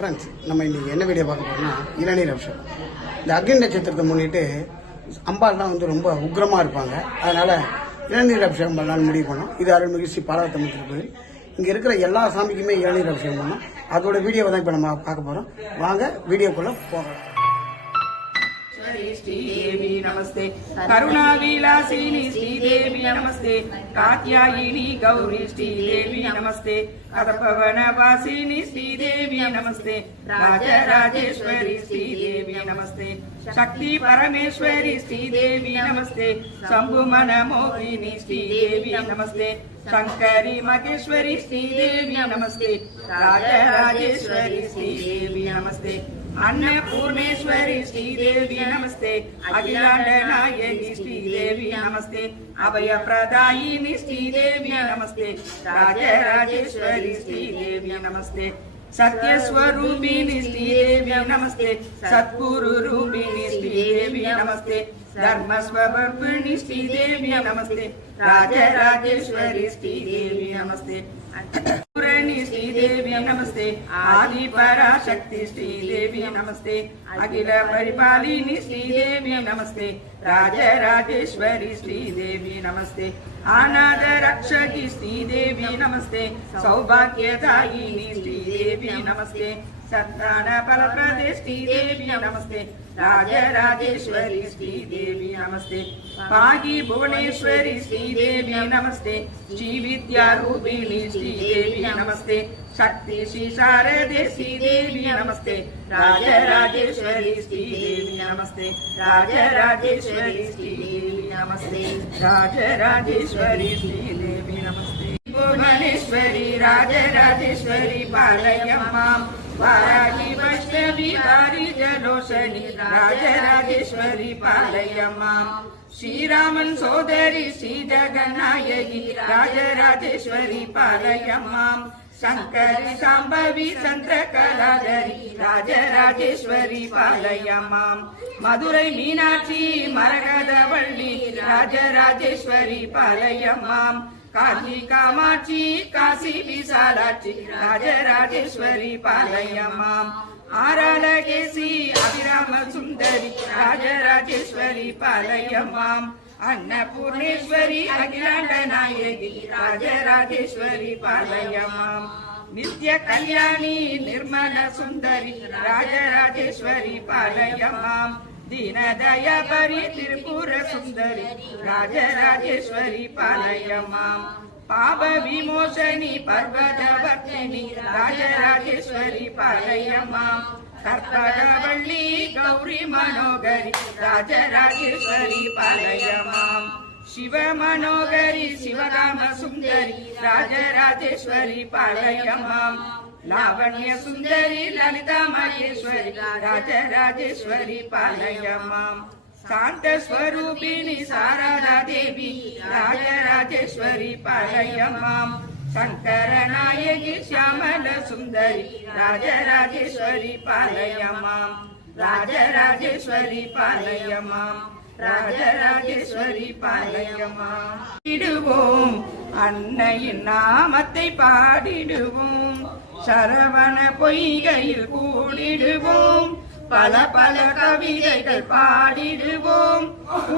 Friends, நம்ம இன்னைக்கு என்ன வீடியோ பார்க்க போறோம்னா இளநீர் அபிஷேகம். இந்த அக்னி நட்சத்திரத்தை முன்னிட்டு அம்பாள்லாம் ரொம்ப உக்ரமாக இருப்பாங்க. அதனால இளநீர் அபிஷேகம் பண்ணலாம்னு முடிவு பண்ணோம். இது அருள்மிகு ஸ்ரீ பார்வதி கோயில். இங்கே இருக்கிற எல்லா சாமிக்குமே இளநீர் அபிஷேகம் பண்ணோம். அதோட வீடியோவை தான் இப்போ நம்ம பார்க்க போகிறோம். வாங்க வீடியோக்குள்ளே போகலாம். श्रीदेवी नमस्ते करुणाविलासिनी श्रीदेवी नमस्ते कात्यायिनी गौरी श्रीदेवी नमस्ते कदपवनवासिनी श्रीदेवी नमस्ते राजराजेश्वरी श्रीदेवी नमस्ते शक्ति परमेश्वरी श्रीदेवी नमस्ते शंभुमन मोहिनी श्रीदेवी नमस्ते शंकरी महेश्वरी श्रीदेवी नमस्ते राजराजेश्वरी श्रीदेवी नमस्ते अन्नपूर्णेश्वरी श्रीदेवी नमस्ते अखिलांड नायकी श्रीदेवी नमस्ते अभय प्रदायिनी श्रीदेवी नमस्ते राजराजेश्वरी श्रीदेवी नमस्ते सत्यस्वरूपिणी श्रीदेवी नमस्ते सद्गुरु रूपिणी श्रीदेवी नमस्ते धर्मस्वरूपिणी श्रीदेवी नमस्ते राजराजेश्वरी श्रीदेवी नमस्ते पूरणी श्रीदेवी नमस्ते आदि पराशक्ति श्रीदेवी नमस्ते अखिल परिपालिनी श्रीदेवी नमस्ते राजराजेश्वरी श्रीदेवी नमस्ते अनाथ रक्षकी श्रीदेवी नमस्ते सौभाग्यदायिनी श्रीदेवी नमस्ते संतान फलप्रदे श्रीदेवी नमस्ते राजराजेश्वरी श्रीदेवी नमस्ते पागी भुवनेश्वरी श्रीदेवी नमस्ते जीविद्यारूपिणी श्रीदेवी नमस्ते शक्ति श्री शारदे श्रीदेवी नमस्ते राजराजेश्वरी श्रीदेवी नमस्ते राजराजेश्वरी श्रीदेवी नमस्ते राजराजेश्वरी श्रीदेवी नमस्ते भुवनेश्वरी राजराजेश्वरी पालयम्मा वाराही वैष्णवी वारी जलोशनी राजराजेश्वरी पालयम्मा श्रीरामन सोदरी श्री जगन्नायकी राजराजेश्वरी पालयम्मा शंकरी सांभवी चंद्रकलाधरी राजराजेश्वरी पालयम्मा मधुरै मीनाक्षी मरकदवल्ली राजराजेश्वरी पालयम्मा काशी कामाक्षी काशी विशालाक्षी राजराजेश्वरी पालयम्मा आरालकेशी अभिराम सुंदरी राजराजेश्वरी पालयम्मा अन्नपूर्णेश्वरी अखिलांड नायकी राजराजेश्वरी पालयम्मा नित्य कल्याणी निर्मल सुंदरी राजराजेश्वरी पालयम्मा दीनदया परि त्रिपुर सुंदरी राजराजेश्वरी पालयम्मा पाप विमोचनी पर्वतवर्तिनी राजराजेश्वरी पालयम्मा कर्पगवल्ली गौरी मनोगरी राजराजेश्वरी पालयम्मा शिव मनोगरी शिवगाम सुंदरी राजराजेश्वरी पालयम्मा लावण्य सुंदरी ललिता महेश्वरी राजराजेश्वरी पालयम्मा शांत स्वरूपिणी शारदा देवी राजराजेश्वरी पालयम्मा शंकर नायकी श्यामल सुंदरी राजराजेश्वरी पालयम्मा राजराजेश्वरी पालयम्मा ராஜராஜேஸ்வரி பாலயம்மா பாடிடுவோம் அன்னையின் நாமத்தை பாடிடுவோம் சரவண பொய்கையில் கூடிடுவோம் பல பல கவிதைகள் பாடிடுவோம்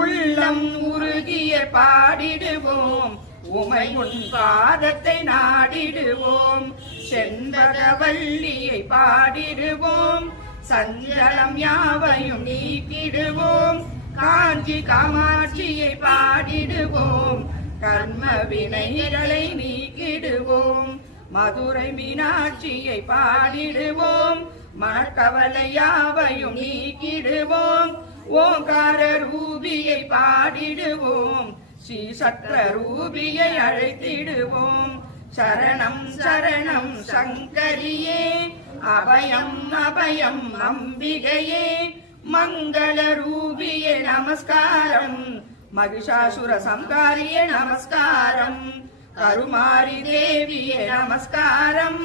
உள்ளம் உருகிய பாடிடுவோம் உமை உன் பாதத்தை நாடிடுவோம் செண்பகவல்லியை பாடிடுவோம் சஞ்சலம் யாவையும் நீக்கிடுவோம் காஞ்சி காமாட்சியை பாடிடுவோம் கர்ம வினைகளை நீக்கிடுவோம் மதுரை மீனாட்சியை பாடிடுவோம் மனக்கவலையாவையும் நீக்கிடுவோம் ஓங்கார ரூபியை பாடிடுவோம் ஸ்ரீ சக்கர ரூபியை அழைத்திடுவோம் சரணம் சரணம் சங்கரியே அபயம் அபயம் அம்பிகையே मंगल रूपिये नमस्कारम महिषासुर संहारिये नमस्कारम करुमारी देविये नमस्कारम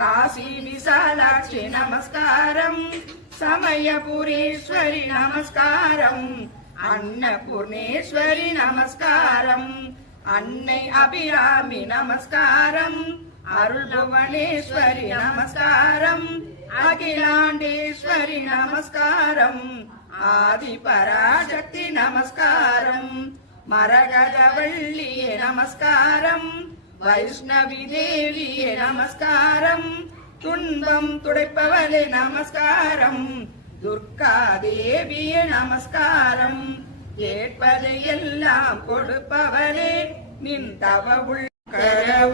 काशी विशालाक्षी नमस्कारम समयपुरेश्वरी नमस्कारम अन्नपूर्णेश्वरी नमस्कारम अन्नै अभिरामी नमस्कारम अरुल भुवनेश्वरी नमस्कारम అఖిలాండేశ్వరి నమస్కారం ఆది పరాశక్తి నమస్కారం மரகதவள்ளியே நமஸ்காரம் வைஷ்ணவி தேவியே நமஸ்காரம் துன்பம் துடைப்பவளே நமஸ்காரம் துர்கா தேவியே நமஸ்காரம் கேட்பதை எல்லாம் கொடுப்பவளே நின் தவ உள்கரவுமாபதே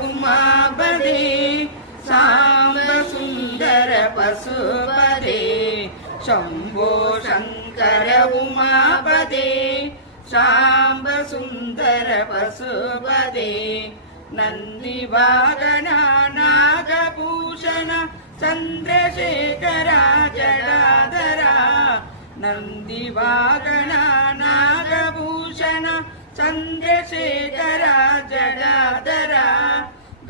சாம்ப சுந்தர பசுபதே शम्भो शङ्कर उमापदे शाम्ब सुन्दर पशुपदे नन्दिवागना नागभूषण चन्द्रशेखरा जडाधरा नन्दिवागना नागभूषण चन्द्रशेखरा जडाधरा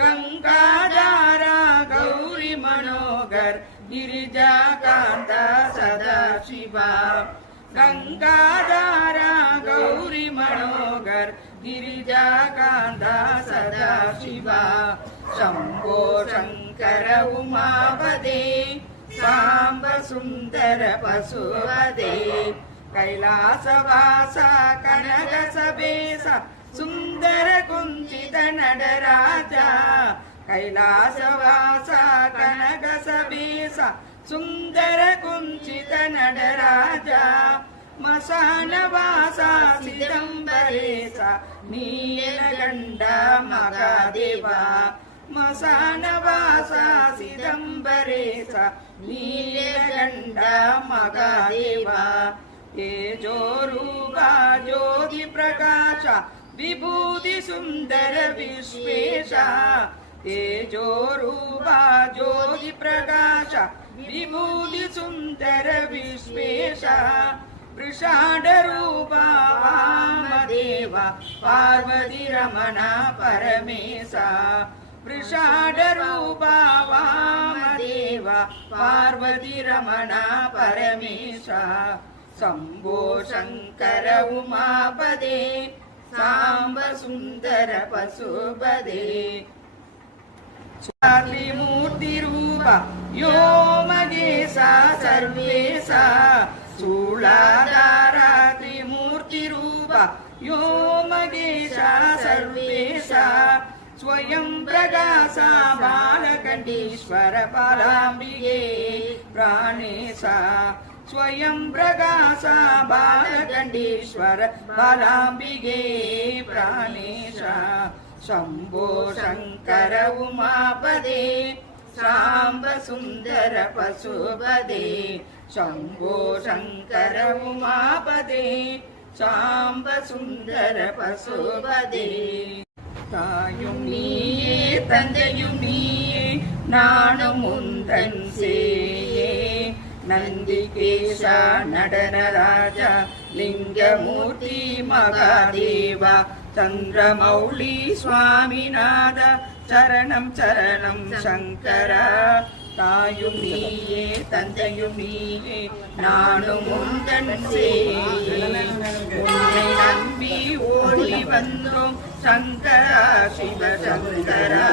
गङ्गाधारा गौरी मनोहर गिरिजाकान्त सदाशिवा गङ्गाधारा गौरी मनोहर गिरिजाकान्त सदाशिवा शम्भो शङ्कर उमापदे साम्ब सुन्दर पशुपदे कैलासवासा कनकसबेस सुन्दर कुञ्चित नडराजा कैलासवास कनकसबेस सुन्दर कुञ्चित नडराज मसानवास सिदम्बरेश नीलगण्ड महादेवा मसानवास सिदम्बरेश नीलगण्ड महादेवा तेजोरूपा ज्योति प्रकाश विभूति सुन्दर विश्वेश तेजोरूपा ज्योति प्रकाश विभूति सुन्दर विश्वेश वृषाढरूपा वामदेव पार्वती रमण परमेश वृषाढरूपा वामदेव पार्वती रमण परमेश शम्भो शङ्कर उमापदे साम्ब सुन्दर पशुपदे मूर्तिरूप यो मगेशा सर्वेशा शूलाधारा त्रिमूर्तिरूप यो मगेशा सर्वेशा स्वयं प्रकाशा बालकण्ठीश्वर बालाम्बिके प्राणेशा स्वयं प्रकाशा बालकण्ठीश्वर बालाम्बिके प्राणेशा शम्भो शङ्कर उमापदे साम्ब सुन्दर पशुपदे शम्भो शङ्कर उमापदे साम्ब सुन्दर पशुपदे தாயும் நீயே தந்தையும் நீயே நானும் உந்தன் சேயே நந்திகேசா நடனராஜா லிங்கமூர்த்தி மகாதேவா சந்திரமௌலி சுவாமிநாத சரணம் சரணம் சங்கரா தாயும் நீயே தந்தையும் நீயே நானும் உந்தன் சேயே உன்னை நம்பி ஓடி வந்தோம் சங்கரா சிவ சங்கரா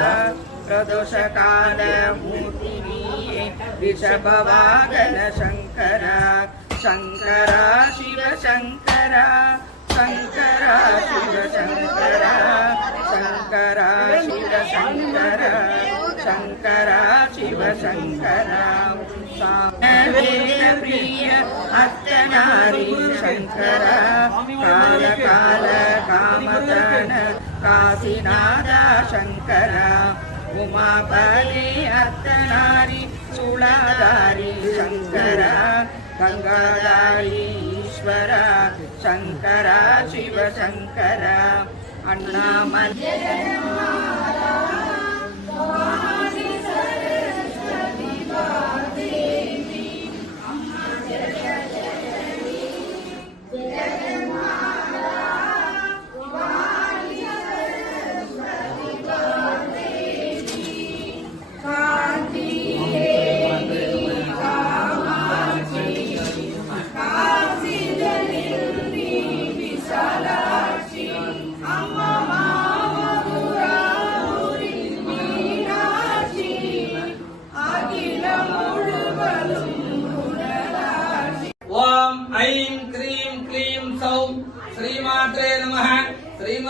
பிரதோஷ கால மூர்த்தி நீயே ரிஷபவாகன சங்கரா சங்கரா சிவ சங்கரா சங்கரா சிவ சங்கரா சங்கரா சிவ சங்கரா சங்கரா சிவ சங்கரா பிரிய அத்தனாரி சங்கரா கால கால காமதன காசிநாதா சங்கரா உமாபதி அத்தனாரி சுளாதாரி சங்கரா கங்காதாரி ஈஸ்வரா சங்கரா சிவ சங்கரா அண்ணாமலை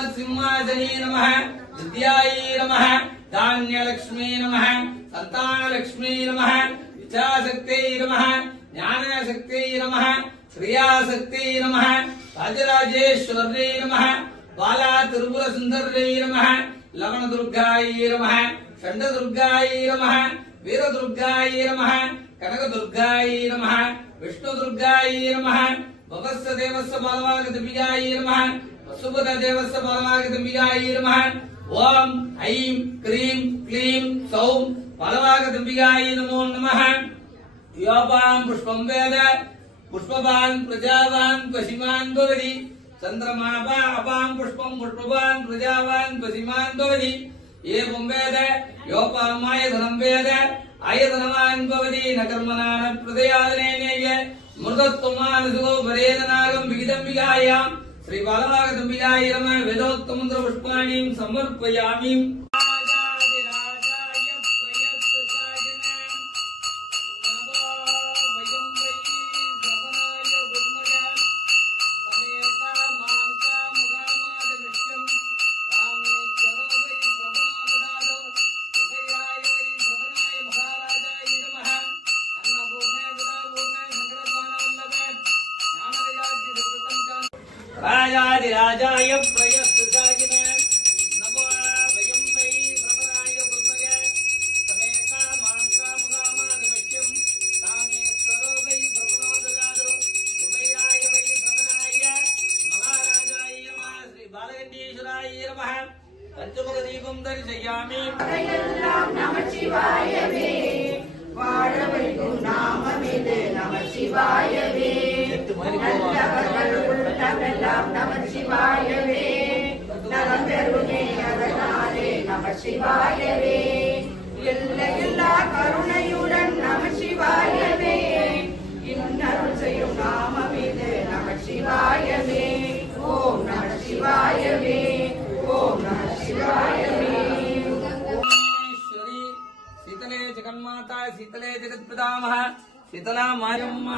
श्रीमत्सिंहासने नमः विद्यायै नमः धान्यलक्ष्मी नमः संतानलक्ष्मी नमः इच्छाशक्त्यै नमः ज्ञानशक्त्यै नमः क्रियाशक्त्यै नमः राजराजेश्वर्यै नमः बाला त्रिपुरसुन्दर्यै नमः लवणदुर्गायै नमः षण्डदुर्गायै नमः वीरदुर्गायै नमः कनकदुर्गायै नमः विष्णुदुर्गायै नमः भवस्य देवस्य बालवागदम्बिकायै नमः वसुपतदेवस्य बालवागदम्बिकायै नमः ओम ऐं क्रीं क्लीं सौं बालवागदम्बिकायै नमो नमः योपां पुष्पं वेद पुष्पवान् प्रजावान् पशिमान् भवति चन्द्रमापा अपां पुष्पं पुष्पवान् प्रजावान् पशिमान् भवति एवं वेद योपामायधनं वेद आयधनवान् भवति न कर्मणा न प्रदयादनेनैव मृतत्वमानसुगो वरेदनागं विगिदम्बिकायां श्री बालवागदम्बिकायै नमः वेदोक्तमन्त्रपुष्पाणि समर्पयामि राजाधिराजाय प्रयस्सागिने नमो वयं वै श्रवणाय गुरुमगे समेका मांकामगामादमश्यं तामेश्वरो वै श्रवणो ददातु उभयाय वै श्रवणाय महाराजाय नमः श्री बालगण्डीश्वराय नमः पंचमुखदीपं दर्शयामि நமச்சிவாயவே வாழ வைக்கும் நாமமிது நமச்சிவாயவே நல்லவர்கள் உள்ளமெல்லாம் நமச்சிவாயவே நலம் பெறுமே அதனாலே நமச்சிவாயவே எல்லையில்லா கருணையுடன் நமச்சிவாயவே இன்னருள் செய்யும் நாமமிது நமச்சிவாயவே ஓம் நமச்சிவாயவே ஓம் நமச்சிவாயவே शीतले जगन्माता शीतले जगत्पितामह शीतला मायम्मा